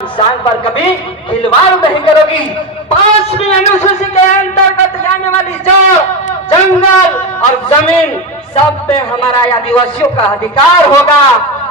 इंसान पर कभी खिलवाड़ नहीं करोगी। 5वीं अनुसूची के अंतर्गत आने वाली जंगल और जमीन सब पे हमारा आदिवासियों का अधिकार होगा,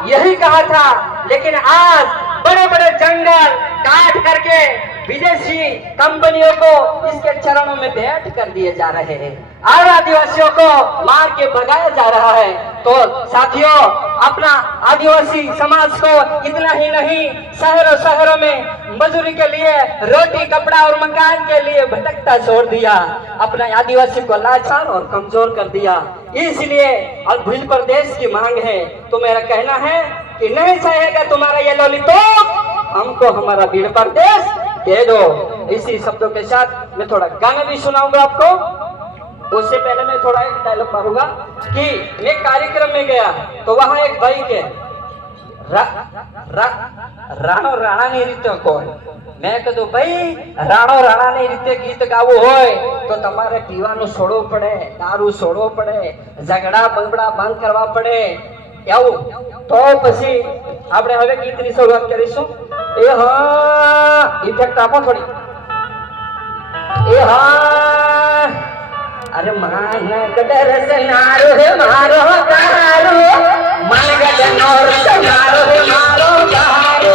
यही कहा था। लेकिन आज बड़े बड़े जंगल काट करके विदेशी कंपनियों को इसके चरणों में बैठ कर दिए जा रहे हैं और आदिवासियों को मार के भगाया जा रहा है। तो साथियों, अपना आदिवासी समाज को इतना ही नहीं, शहरों में मजदूरी के लिए, रोटी कपड़ा और मकान के लिए भटकता छोड़ दिया, अपना आदिवासी को लाचार और कमजोर कर दिया। इसलिए और भील प्रदेश की मांग है, तो मेरा कहना है कि नहीं चाहेगा तुम्हारा ये लॉलीपॉप, हमको हमारा भील प्रदेश दे दो। इसी शब्दों के साथ मैं थोड़ा गाना भी सुनाऊंगा आपको। उससे पहले मैं थोड़ा एक डायलॉग मारूंगा कि मैं कार्यक्रम में गया तो वहां एक भाई के राणो राणा ની રીતે કોઈ મેં કીધું ભાઈ રાણો રાણા ની રીતે ગીત ગાવું હોય તો તમારે પીવાનું છોડવું પડે, દારૂ છોડવો પડે, ઝઘડા બંગડા બંધ કરવા પડે એવું તો પછી આપણે હવે ગીતની શરૂઆત કરીશું। એ હા ઇફેક્ટ આપો થોડી। એ હા अरे मान गडर सनारो है मारो कारो, मान गडर नौर सनारो है मारो कारो।